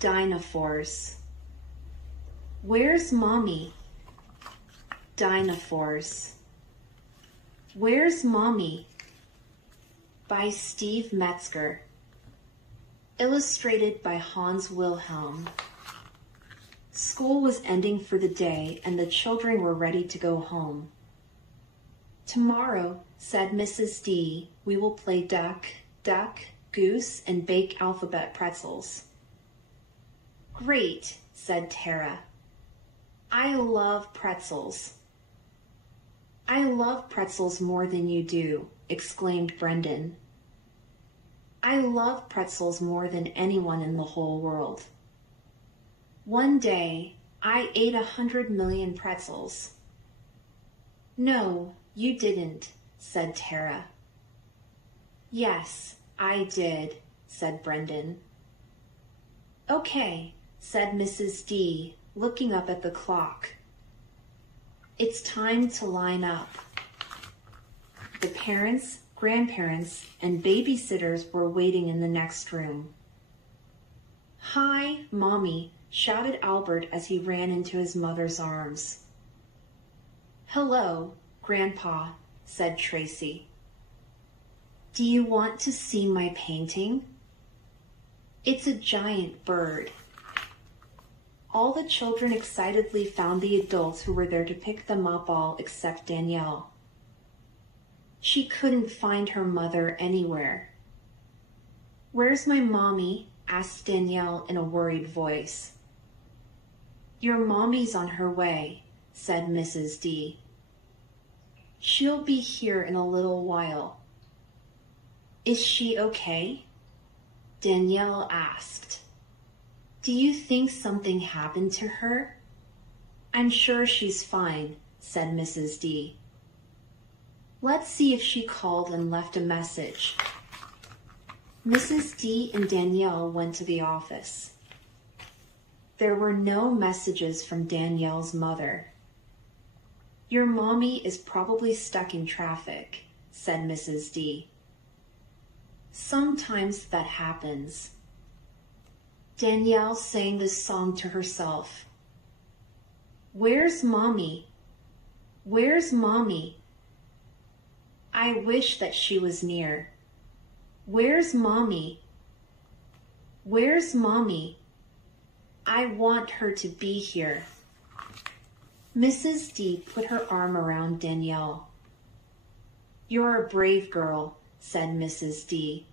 Dinofours. Where's Mommy? Dinofours. Where's Mommy? By Steve Metzger. Illustrated by Hans Wilhelm. School was ending for the day and the children were ready to go home. Tomorrow, said Mrs. D, we will play duck, duck, goose, and bake alphabet pretzels. Great, said Tara. I love pretzels. I love pretzels more than you do, exclaimed Brendan. I love pretzels more than anyone in the whole world. One day, I ate 100 million pretzels. No, you didn't, said Tara. Yes, I did, said Brendan. Okay, said Mrs. D, looking up at the clock. It's time to line up. The parents, grandparents, and babysitters were waiting in the next room. Hi, Mommy, shouted Albert as he ran into his mother's arms. Hello, Grandpa, said Tracy. Do you want to see my painting? It's a giant bird. All the children excitedly found the adults who were there to pick them up all except Danielle. She couldn't find her mother anywhere. Where's my mommy? Asked Danielle in a worried voice. Your mommy's on her way, said Mrs. D. She'll be here in a little while. Is she okay? Danielle asked. Do you think something happened to her? I'm sure she's fine, said Mrs. D. Let's see if she called and left a message. Mrs. D and Danielle went to the office. There were no messages from Danielle's mother. Your mommy is probably stuck in traffic, said Mrs. D. Sometimes that happens. Danielle sang this song to herself. Where's Mommy? Where's Mommy? I wish that she was near. Where's Mommy? Where's Mommy? I want her to be here. Mrs. D put her arm around Danielle. You're a brave girl, said Mrs. D.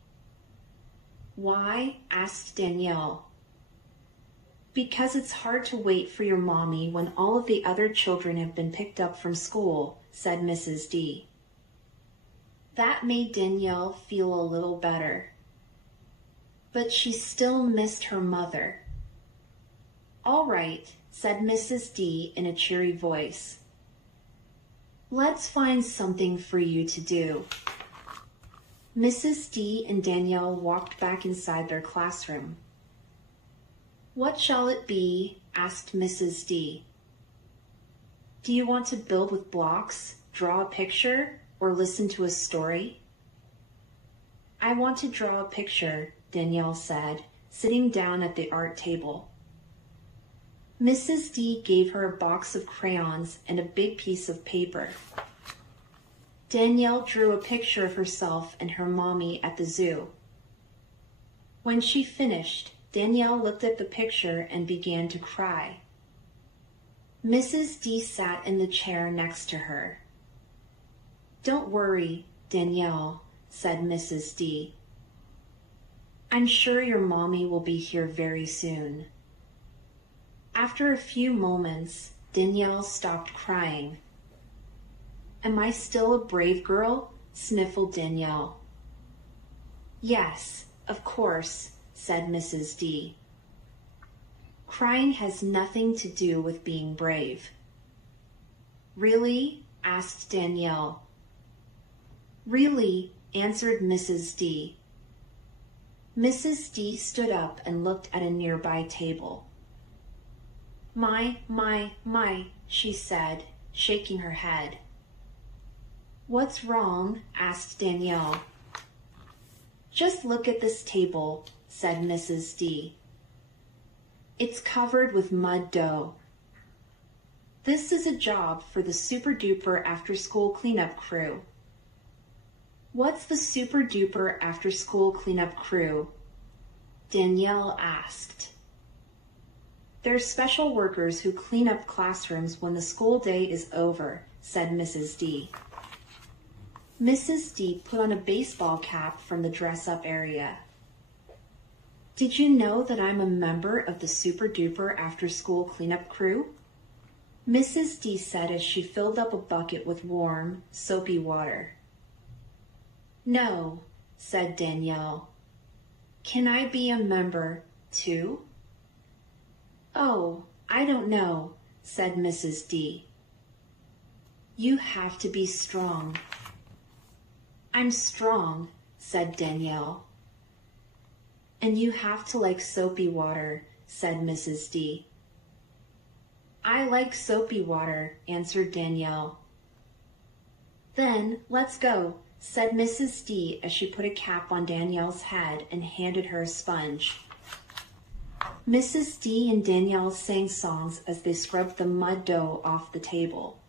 Why? Asked Danielle. Because it's hard to wait for your mommy when all of the other children have been picked up from school, said Mrs. D. That made Danielle feel a little better. But she still missed her mother. All right, said Mrs. D in a cheery voice. Let's find something for you to do. Mrs. D and Danielle walked back inside their classroom. What shall it be? Asked Mrs. D. Do you want to build with blocks, draw a picture, or listen to a story? I want to draw a picture, Danielle said, sitting down at the art table. Mrs. D gave her a box of crayons and a big piece of paper. Danielle drew a picture of herself and her mommy at the zoo. When she finished, Danielle looked at the picture and began to cry. Mrs. D sat in the chair next to her. Don't worry, Danielle, said Mrs. D. I'm sure your mommy will be here very soon. After a few moments, Danielle stopped crying. Am I still a brave girl? Sniffled Danielle. Yes, of course, said Mrs. D. Crying has nothing to do with being brave. Really? Asked Danielle. Really, answered Mrs. D. Mrs. D stood up and looked at a nearby table. My, she said, shaking her head. What's wrong? Asked Danielle. Just look at this table, said Mrs. D. It's covered with mud dough. This is a job for the Super Duper after-school cleanup crew. What's the Super Duper after-school cleanup crew? Danielle asked. They're special workers who clean up classrooms when the school day is over, said Mrs. D. Mrs. D put on a baseball cap from the dress-up area. Did you know that I'm a member of the Super Duper after-school cleanup crew? Mrs. D said as she filled up a bucket with warm, soapy water. No, said Danielle. Can I be a member, too? Oh, I don't know, said Mrs. D. You have to be strong. I'm strong, said Danielle. And you have to like soapy water, said Mrs. D. I like soapy water, answered Danielle. Then let's go, said Mrs. D as she put a cap on Danielle's head and handed her a sponge. Mrs. D and Danielle sang songs as they scrubbed the mud dough off the table.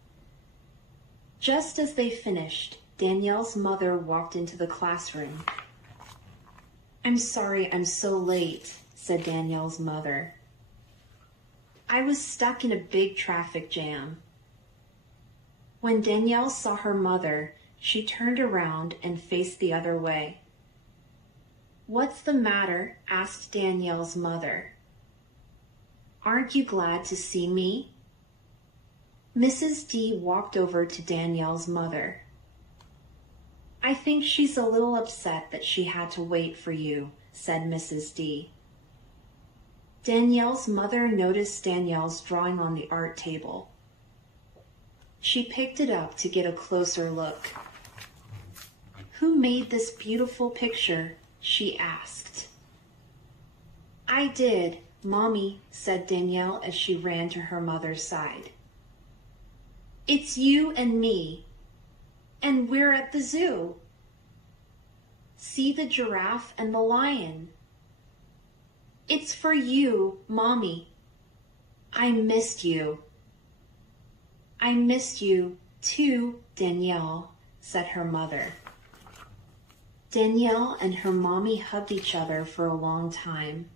Just as they finished, Danielle's mother walked into the classroom. I'm sorry I'm so late, said Danielle's mother. I was stuck in a big traffic jam. When Danielle saw her mother, she turned around and faced the other way. What's the matter? Asked Danielle's mother. Aren't you glad to see me? Mrs. D walked over to Danielle's mother. I think she's a little upset that she had to wait for you, said Mrs. D. Danielle's mother noticed Danielle's drawing on the art table. She picked it up to get a closer look. Who made this beautiful picture? She asked. I did, Mommy, said Danielle as she ran to her mother's side. It's you and me, and we're at the zoo. See the giraffe and the lion. It's for you, Mommy. I missed you. I missed you too, Danielle, said her mother. Danielle and her mommy hugged each other for a long time.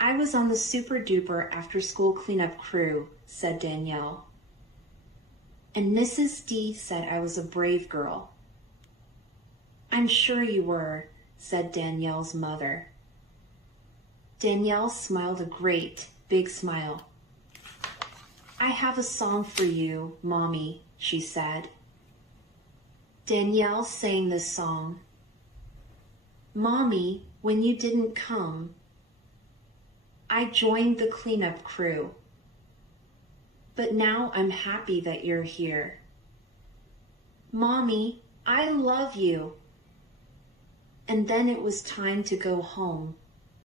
I was on the Super Duper after-school cleanup crew, said Danielle. And Mrs. D said I was a brave girl. I'm sure you were, said Danielle's mother. Danielle smiled a great, big smile. I have a song for you, Mommy, she said. Danielle sang this song. Mommy, when you didn't come, I joined the cleanup crew. But now I'm happy that you're here. Mommy, I love you. And then it was time to go home.